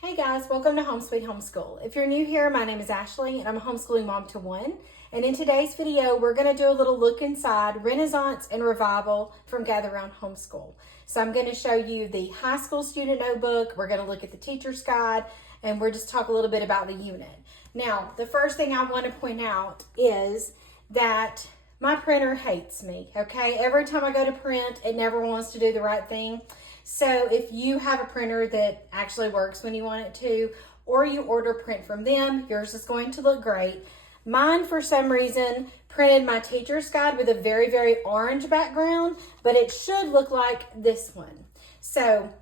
Hey guys, welcome to Home Sweet Homeschool. If you're new here, my name is Ashley and I'm a homeschooling mom to one. And in today's video, we're going to do a little look inside Renaissance and Revival from Gather Round Homeschool. So I'm going to show you the high school student notebook. We're going to look at the teacher's guide and we're just talk a little bit about the unit. Now, the first thing I want to point out is that my printer hates me, okay? Every time I go to print, it never wants to do the right thing. So if you have a printer that actually works when you want it to, or you order print from them, yours is going to look great. Mine, for some reason, printed my teacher's guide with a very, very orange background, but it should look like this one. So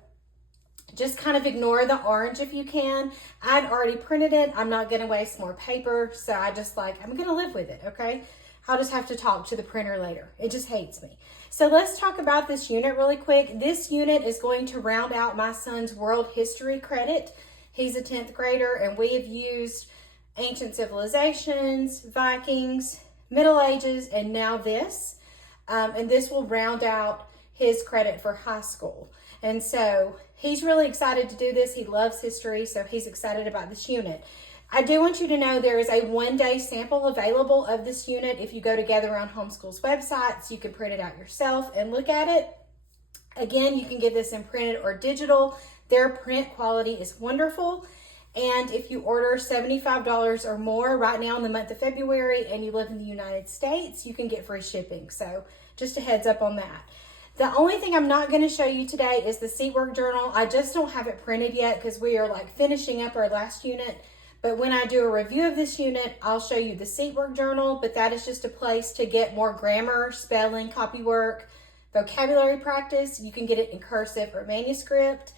just kind of ignore the orange if you can. I've already printed it. I'm not going to waste more paper, so I'm going to live with it, okay? I'll just have to talk to the printer later. It just hates me. So let's talk about this unit really quick. This unit is going to round out my son's world history credit. He's a 10th grader and we have used ancient civilizations, Vikings, Middle Ages, and now this. And this will round out his credit for high school. And so he's really excited to do this. He loves history, so he's excited about this unit. I do want you to know there is a one-day sample available of this unit. If you go to Gather Round Homeschool's website, so you can print it out yourself and look at it. Again, you can get this in printed or digital. Their print quality is wonderful. And if you order $75 or more right now in the month of February and you live in the United States, you can get free shipping. So just a heads up on that. The only thing I'm not going to show you today is the seat work journal. I just don't have it printed yet because we are finishing up our last unit. But when I do a review of this unit, I'll show you the seat work journal, but that is just a place to get more grammar, spelling, copy work, vocabulary practice. You can get it in cursive or manuscript.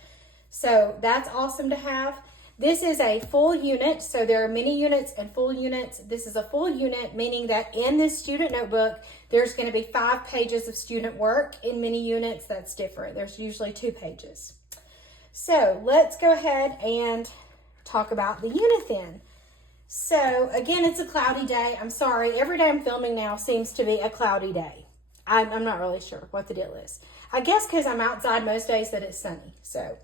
So that's awesome to have. This is a full unit, so there are mini units and full units. This is a full unit, meaning that in this student notebook, there's going to be 5 pages of student work. In mini units, that's different. There's usually 2 pages. So let's go ahead and talk about the unit then. So again, it's a cloudy day. I'm sorry, every day I'm filming now seems to be a cloudy day. I'm not really sure what the deal is. I guess because I'm outside most days that it's sunny. So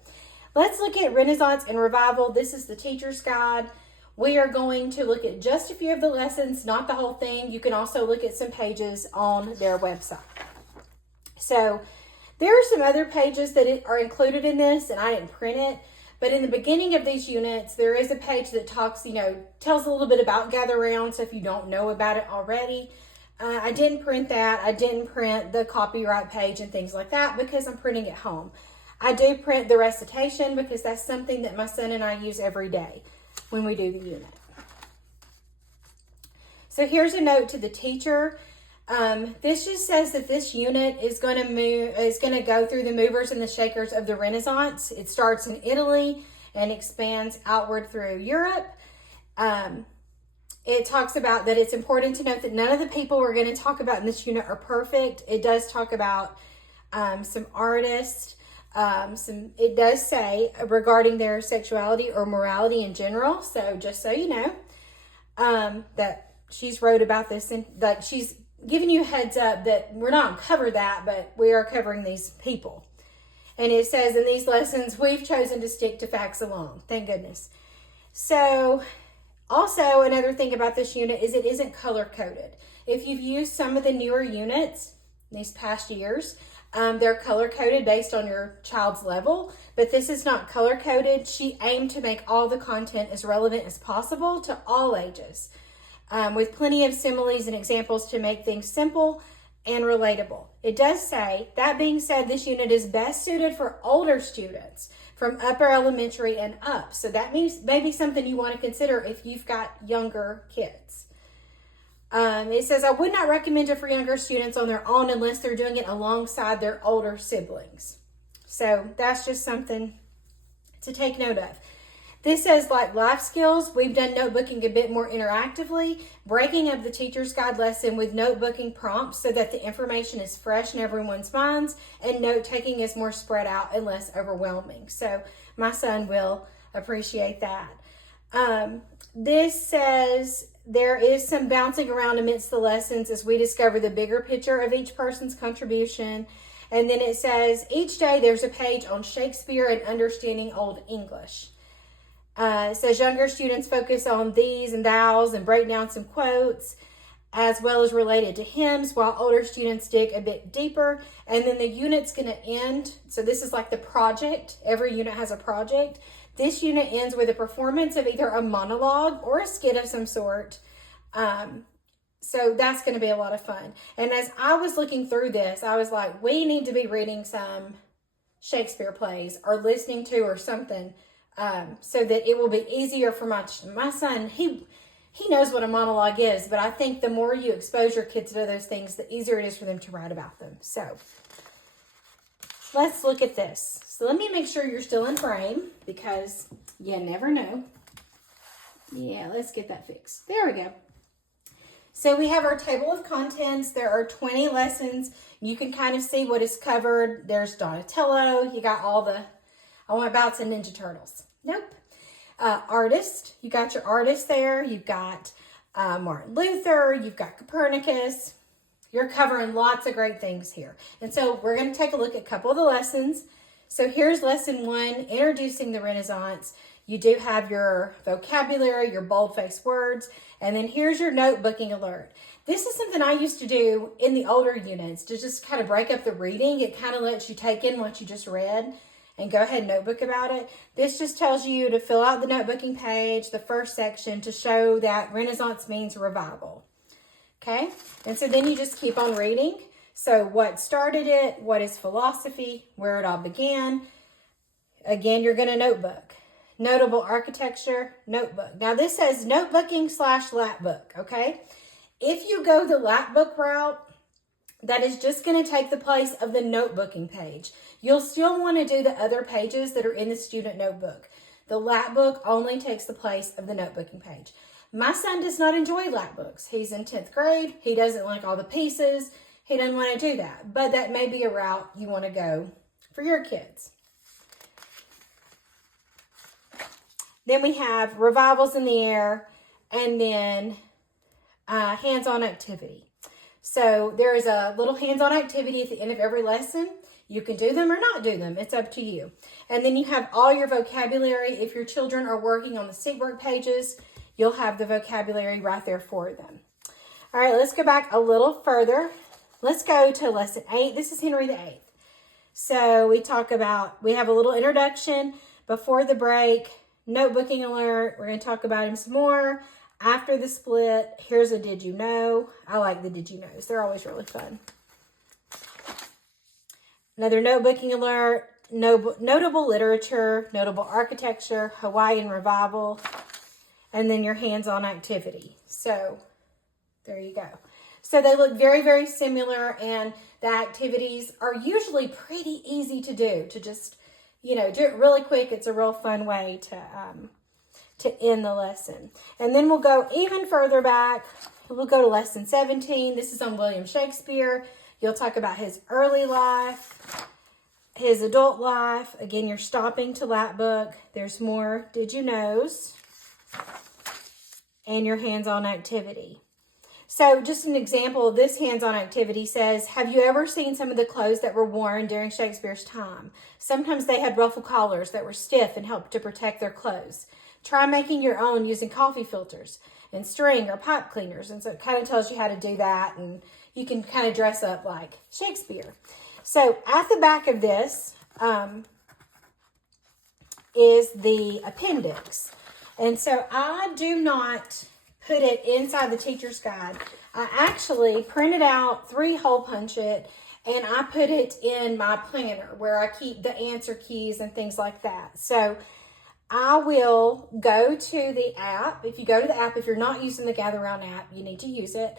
let's look at Renaissance and Revival. This is the teacher's guide. We are going to look at just a few of the lessons, not the whole thing. You can also look at some pages on their website. So there are some other pages that are included in this, and I didn't print it. But in the beginning of these units, there is a page that talks, tells a little bit about Gather Round, so if you don't know about it already. I didn't print that. I didn't print the copyright page and things like that because I'm printing at home. I do print the recitation because that's something that my son and I use every day when we do the unit. So here's a note to the teacher. This just says that this unit is going to go through the movers and the shakers of the Renaissance. It starts in Italy and expands outward through Europe. It talks about that it's important to note that none of the people we're going to talk about in this unit are perfect. It does talk about some artists. It does say regarding their sexuality or morality in general. So just so you know, that she's wrote about this and she's giving you a heads up that we're not going to cover that, but we are covering these people. And it says in these lessons, we've chosen to stick to facts alone. Thank goodness. So also another thing about this unit is it isn't color coded. If you've used some of the newer units these past years, they're color coded based on your child's level, but this is not color coded. She aimed to make all the content as relevant as possible to all ages. With plenty of similes and examples to make things simple and relatable. It does say, that being said, this unit is best suited for older students from upper elementary and up. So that means maybe something you want to consider if you've got younger kids. It says, I would not recommend it for younger students on their own unless they're doing it alongside their older siblings. So that's just something to take note of. This says, like life skills, we've done notebooking a bit more interactively, breaking up the teacher's guide lesson with notebooking prompts so that the information is fresh in everyone's minds and note-taking is more spread out and less overwhelming. So my son will appreciate that. This says there is some bouncing around amidst the lessons as we discover the bigger picture of each person's contribution. And then it says, each day there's a page on Shakespeare and understanding Old English. It says younger students focus on these and thous and break down some quotes as well as related to hymns, while older students dig a bit deeper. And then the unit's going to end. So this is like the project. Every unit has a project. This unit ends with a performance of either a monologue or a skit of some sort. So that's going to be a lot of fun. And as I was looking through this, I was like, we need to be reading some Shakespeare plays or listening to or something, so that it will be easier for my son. He knows what a monologue is, but I think the more you expose your kids to those things, the easier it is for them to write about them. So let's look at this. So let me make sure you're still in frame because you never know. Yeah, let's get that fixed. There we go. So we have our table of contents. There are 20 lessons. You can kind of see what is covered. There's Donatello. You got all the, I want bouts and Ninja Turtles. Nope. Artist. You got your artist there. You've got Martin Luther. You've got Copernicus. You're covering lots of great things here. And so we're going to take a look at a couple of the lessons. So here's lesson 1, introducing the Renaissance. You do have your vocabulary, your bold-faced words, and then here's your notebooking alert. This is something I used to do in the older units to just kind of break up the reading. It kind of lets you take in what you just read and go ahead and notebook about it. This just tells you to fill out the notebooking page, the first section, to show that Renaissance means revival. Okay, and so then you just keep on reading. So what started it, what is philosophy, where it all began. Again, you're going to notebook. Notable architecture, notebook. Now this says notebooking / lap book, okay? If you go the lap book route, that is just going to take the place of the notebooking page. You'll still want to do the other pages that are in the student notebook. The lap book only takes the place of the notebooking page. My son does not enjoy lap books. He's in 10th grade. He doesn't like all the pieces. He doesn't want to do that. But that may be a route you want to go for your kids. Then we have revivals in the air, and then hands-on activity. So there is a little hands-on activity at the end of every lesson. You can do them or not do them. It's up to you. And then you have all your vocabulary. If your children are working on the seat work pages, you'll have the vocabulary right there for them. All right, let's go back a little further. Let's go to lesson 8. This is Henry VIII. So we have a little introduction before the break. Notebooking alert. We're going to talk about him some more. After the split, here's a did you know. I like the did you knows. They're always really fun. Another notebooking alert. Notable literature, notable architecture, Hawaiian revival, and then your hands-on activity. So there you go. So they look very, very similar, and the activities are usually pretty easy to do. To just, do it really quick. It's a real fun way to end the lesson. And then we'll go even further back. We'll go to lesson 17. This is on William Shakespeare. You'll talk about his early life, his adult life. Again, you're stopping to lap book. There's more did you knows, and your hands-on activity. So just an example of this hands-on activity says, have you ever seen some of the clothes that were worn during Shakespeare's time? Sometimes they had ruffle collars that were stiff and helped to protect their clothes. Try making your own using coffee filters and string or pipe cleaners. And so it kind of tells you how to do that, and you can kind of dress up like Shakespeare. So at the back of this is the appendix. And so I do not put it inside the teacher's guide. I actually printed out 3-hole punch it, and I put it in my planner where I keep the answer keys and things like that. So I will go to the app. If you go to the app, if you're not using the Gather Round app, you need to use it.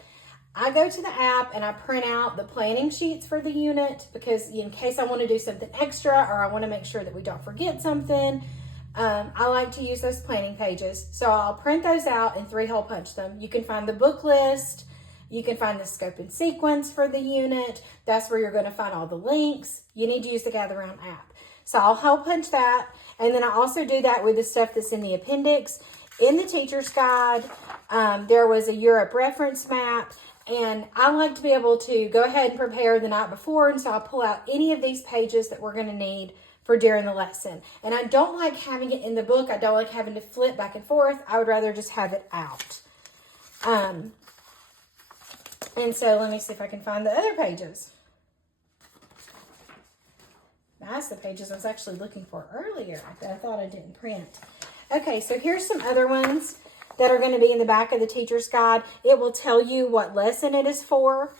I go to the app and I print out the planning sheets for the unit because in case I want to do something extra or I want to make sure that we don't forget something, I like to use those planning pages. So I'll print those out and 3-hole punch them. You can find the book list. You can find the scope and sequence for the unit. That's where you're going to find all the links. You need to use the Gather Round app. So I'll hole punch that. And then I also do that with the stuff that's in the appendix. In the teacher's guide, there was a Europe reference map. And I like to be able to go ahead and prepare the night before. And so I'll pull out any of these pages that we're going to need for during the lesson. And I don't like having it in the book. I don't like having to flip back and forth. I would rather just have it out. And so let me see if I can find the other pages. That's the pages I was actually looking for earlier that I thought I didn't print. Okay, so here's some other ones that are going to be in the back of the teacher's guide. It will tell you what lesson it is for.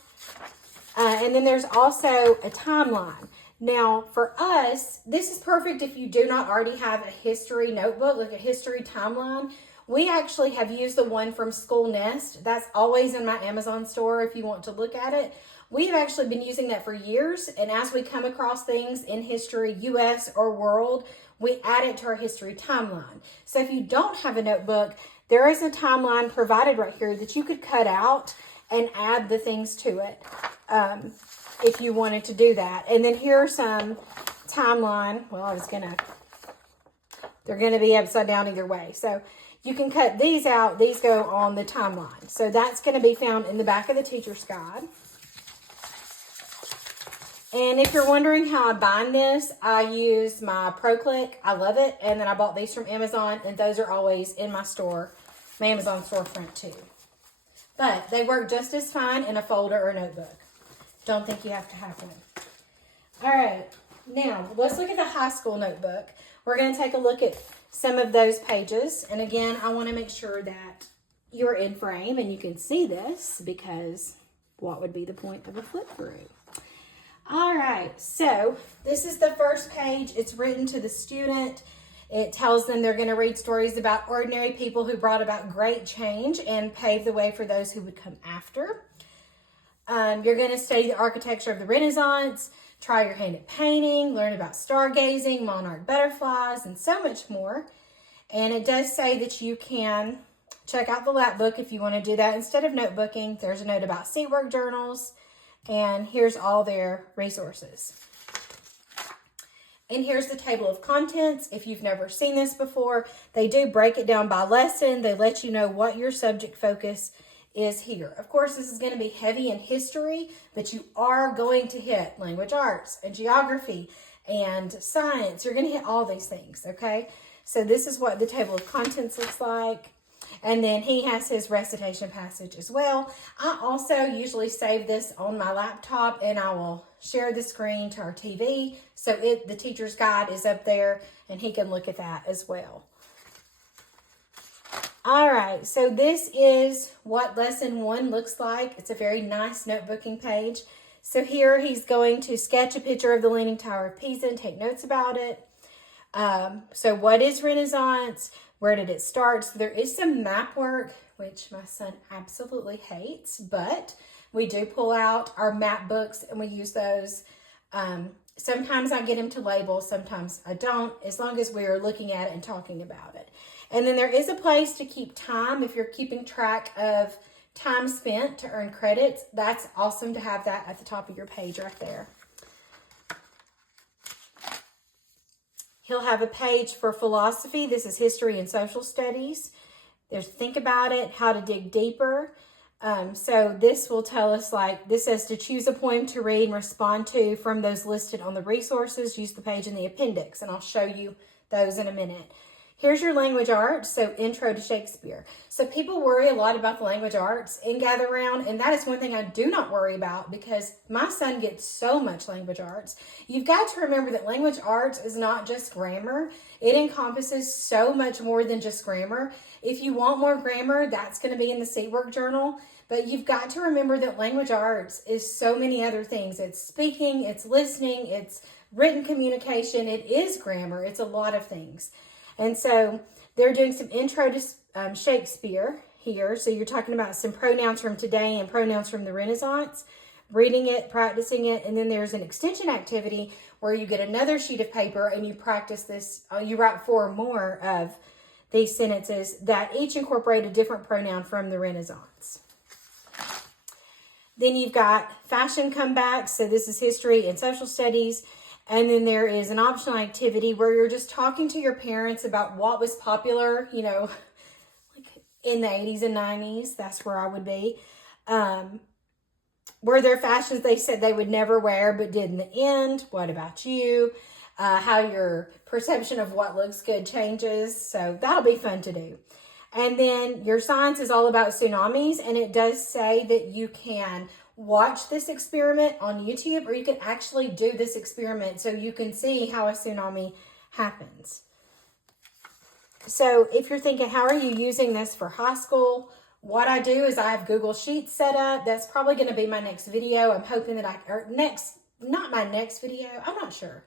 And then there's also a timeline. Now, for us, this is perfect if you do not already have a history notebook, like a history timeline. We actually have used the one from School Nest. That's always in my Amazon store if you want to look at it. We've actually been using that for years, and as we come across things in history, U.S. or world, we add it to our history timeline. So if you don't have a notebook, there is a timeline provided right here that you could cut out and add the things to it if you wanted to do that. And then here are some timeline. Well, they're going to be upside down either way. So you can cut these out. These go on the timeline. So that's going to be found in the back of the teacher's guide. And if you're wondering how I bind this, I use my ProClick. I love it. And then I bought these from Amazon, and those are always in my store, my Amazon storefront too. But they work just as fine in a folder or notebook. Don't think you have to have one. All right, now let's look at the high school notebook. We're going to take a look at some of those pages. And again, I want to make sure that you're in frame and you can see this, because what would be the point of a flip through? All right, so this is the first page. It's written to the student. It tells them they're going to read stories about ordinary people who brought about great change and paved the way for those who would come after. You're going to study the architecture of the Renaissance, try your hand at painting, learn about stargazing, monarch butterflies, and so much more. And it does say that you can check out the lap book if you want to do that instead of notebooking. There's a note about seatwork journals. And here's all their resources. And here's the table of contents. If you've never seen this before, they do break it down by lesson. They let you know what your subject focus is here. Of course, this is going to be heavy in history, but you are going to hit language arts and geography and science. You're going to hit all these things, okay? So this is what the table of contents looks like. And then he has his recitation passage as well. I also usually save this on my laptop, and I will share the screen to our TV. So the teacher's guide is up there, and he can look at that as well. All right, so this is what lesson 1 looks like. It's a very nice notebooking page. So here he's going to sketch a picture of the Leaning Tower of Pisa and take notes about it. So what is Renaissance? Where did it start? So there is some map work, which my son absolutely hates, but we do pull out our map books and we use those. Sometimes I get him to label, sometimes I don't, as long as we are looking at it and talking about it. And then there is a place to keep time. If you're keeping track of time spent to earn credits, that's awesome to have that at the top of your page right there. He'll have a page for philosophy. This is history and social studies. There's think about it, how to dig deeper. So this will tell us, like, this says to choose a poem to read and respond to from those listed on the resources. Use the page in the appendix, and I'll show you those in a minute. Here's your language arts, so intro to Shakespeare. So people worry a lot about the language arts in Gather Round, and that is one thing I do not worry about because my son gets so much language arts. You've got to remember that language arts is not just grammar. It encompasses so much more than just grammar. If you want more grammar, that's going to be in the seatwork journal, but you've got to remember that language arts is so many other things. It's speaking, it's listening, it's written communication, it is grammar, it's a lot of things. And so they're doing some intro to Shakespeare here. So you're talking about some pronouns from today and pronouns from the Renaissance, reading it, practicing it. And then there's an extension activity where you get another sheet of paper and you practice this. You write 4 more of these sentences that each incorporate a different pronoun from the Renaissance. Then you've got fashion comebacks. So this is history and social studies. And then there is an optional activity where you're just talking to your parents about what was popular, you know, like in the 80s and 90s. That's where I would be. Were there fashions they said they would never wear but did in the end? What about you? how your perception of what looks good changes. So that'll be fun to do. And then your science is all about tsunamis, and it does say that you can watch this experiment on YouTube, or you can actually do this experiment so you can see how a tsunami happens. So if you're thinking, how are you using this for high school? What I do is I have Google Sheets set up. That's probably going to be my next video. I'm hoping that not my next video. I'm not sure.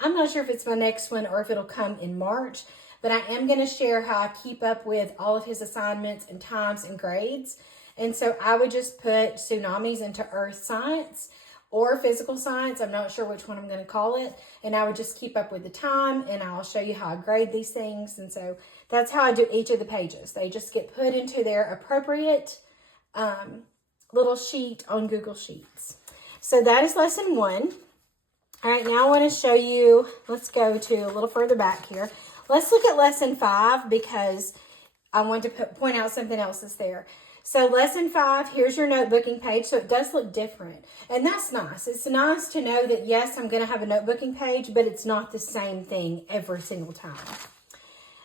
I'm not sure if it's my next one or if it'll come in March, but I am going to share how I keep up with all of his assignments and times and grades. And so I would just put tsunamis into earth science or physical science. I'm not sure which one I'm going to call it. And I would just keep up with the time, and I'll show you how I grade these things. And so that's how I do each of the pages. They just get put into their appropriate little sheet on Google Sheets. So that is lesson 1. All right, now I want to show you, let's go to a little further back here. Let's look at lesson 5 because I want to point out something else that's there. So lesson 5, here's your notebooking page. So it does look different, and that's nice. It's nice to know that, yes, I'm going to have a notebooking page, but it's not the same thing every single time.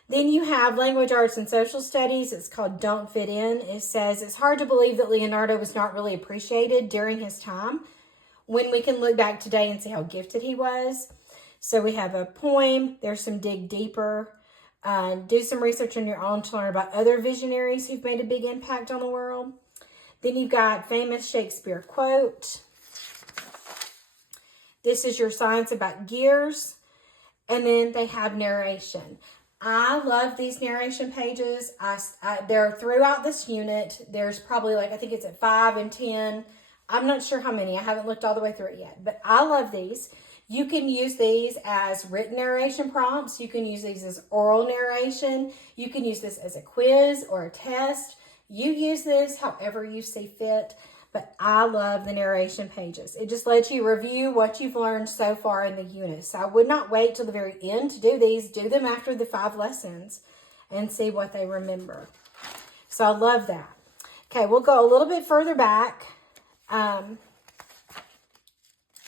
Then you have language arts and social studies. It's called Don't Fit In. It says, it's hard to believe that Leonardo was not really appreciated during his time when we can look back today and see how gifted he was. So we have a poem. There's some dig deeper. Do some research on your own to learn about other visionaries who've made a big impact on the world. Then you've got famous Shakespeare quote. This is your science about gears. And then they have narration. I love these narration pages. They're throughout this unit. There's probably I think it's at 5 and 10. I'm not sure how many. I haven't looked all the way through it yet. But I love these. You can use these as written narration prompts. You can use these as oral narration. You can use this as a quiz or a test. You use this however you see fit. But I love the narration pages. It just lets you review what you've learned so far in the unit. So I would not wait till the very end to do these. Do them after the 5 lessons and see what they remember. So I love that. Okay, we'll go a little bit further back.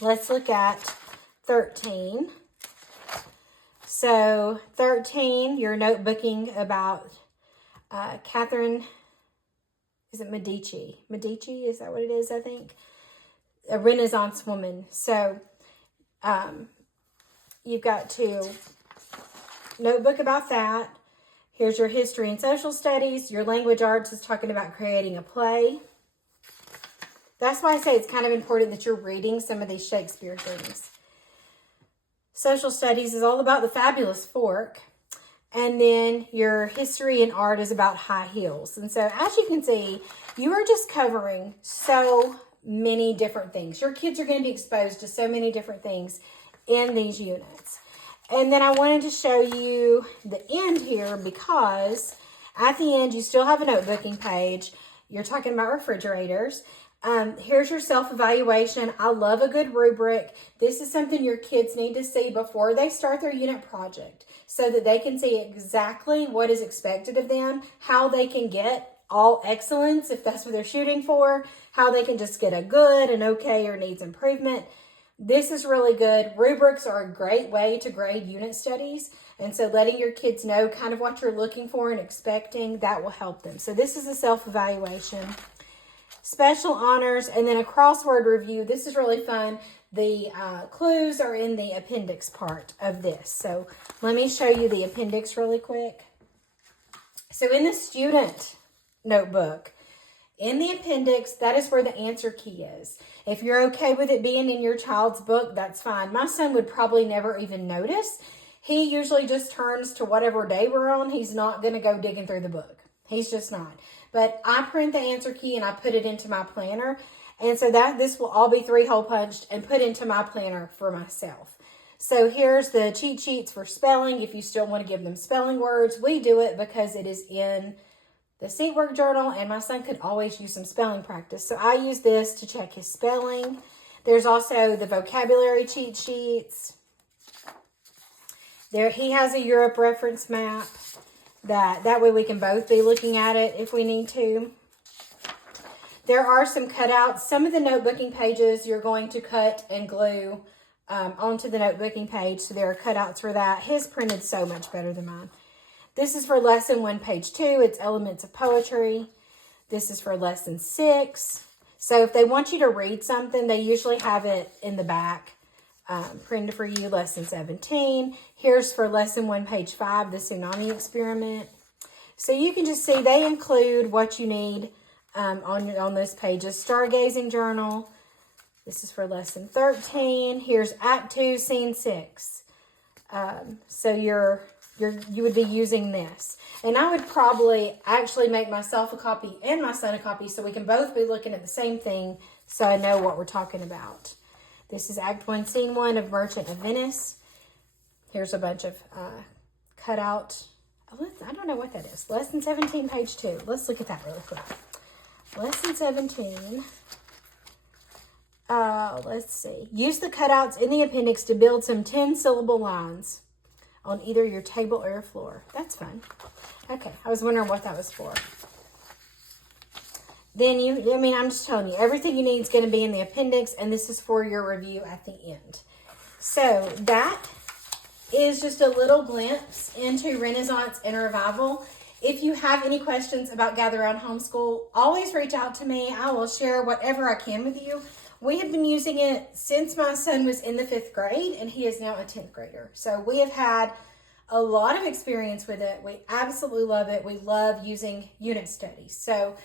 Let's look at 13. So 13, you're notebooking about Catherine, is it Medici? Medici, is that what it is, I think? A Renaissance woman. So you've got to notebook about that. Here's your history and social studies. Your language arts is talking about creating a play. That's why I say it's kind of important that you're reading some of these Shakespeare things. Social studies is all about the fabulous fork. And then your history and art is about high heels. And so as you can see, you are just covering so many different things. Your kids are going to be exposed to so many different things in these units. And then I wanted to show you the end here because at the end you still have a notebooking page. You're talking about refrigerators. Here's your self-evaluation. I love a good rubric. This is something your kids need to see before they start their unit project so that they can see exactly what is expected of them, how they can get all excellence if that's what they're shooting for, how they can just get a good, an okay, or needs improvement. This is really good. Rubrics are a great way to grade unit studies. And so letting your kids know kind of what you're looking for and expecting, that will help them. So this is a self-evaluation. Special honors, and then a crossword review. This is really fun. The clues are in the appendix part of this. So let me show you the appendix really quick. So in the student notebook, in the appendix, that is where the answer key is. If you're okay with it being in your child's book, that's fine. My son would probably never even notice. He usually just turns to whatever day we're on. He's not going to go digging through the book. He's just not. But I print the answer key and I put it into my planner. And so this will all be 3-hole punched and put into my planner for myself. So here's the cheat sheets for spelling. If you still want to give them spelling words, we do it because it is in the seat work journal and my son could always use some spelling practice. So I use this to check his spelling. There's also the vocabulary cheat sheets. There, he has a Europe reference map. That way we can both be looking at it if we need to. There are some cutouts. Some of the notebooking pages you're going to cut and glue onto the notebooking page. So there are cutouts for that. His printed so much better than mine. This is for lesson 1, page 2. It's Elements of Poetry. This is for lesson 6. So if they want you to read something, they usually have it in the back printed for you. Lesson 17. Here's for lesson 1, page 5, the tsunami experiment. So you can just see they include what you need on those pages. Stargazing journal. This is for lesson 13. Here's Act 2, Scene 6. So you would be using this. And I would probably actually make myself a copy and my son a copy so we can both be looking at the same thing so I know what we're talking about. This is Act 1, Scene 1 of Merchant of Venice. Here's a bunch of cutout. I don't know what that is. Lesson 17, page 2. Let's look at that really quick. Lesson 17. Let's see. Use the cutouts in the appendix to build some 10-syllable lines on either your table or your floor. That's fun. Okay, I was wondering what that was for. Then I'm just telling you, everything you need is going to be in the appendix, and this is for your review at the end. So that is just a little glimpse into Renaissance and Revival. If you have any questions about Gather Round Homeschool, always reach out to me. I will share whatever I can with you. We have been using it since my son was in the 5th grade, and he is now a 10th grader. So we have had a lot of experience with it. We absolutely love it. We love using unit studies. So,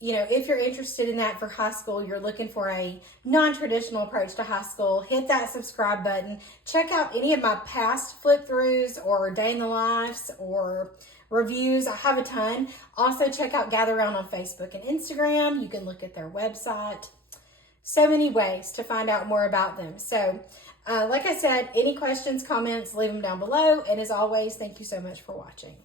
if you're interested in that for high school, you're looking for a non-traditional approach to high school, hit that subscribe button. Check out any of my past flip-throughs or day in the lives or reviews. I have a ton. Also, check out Gather Round on Facebook and Instagram. You can look at their website. So many ways to find out more about them. So, like I said, any questions, comments, leave them down below. And as always, thank you so much for watching.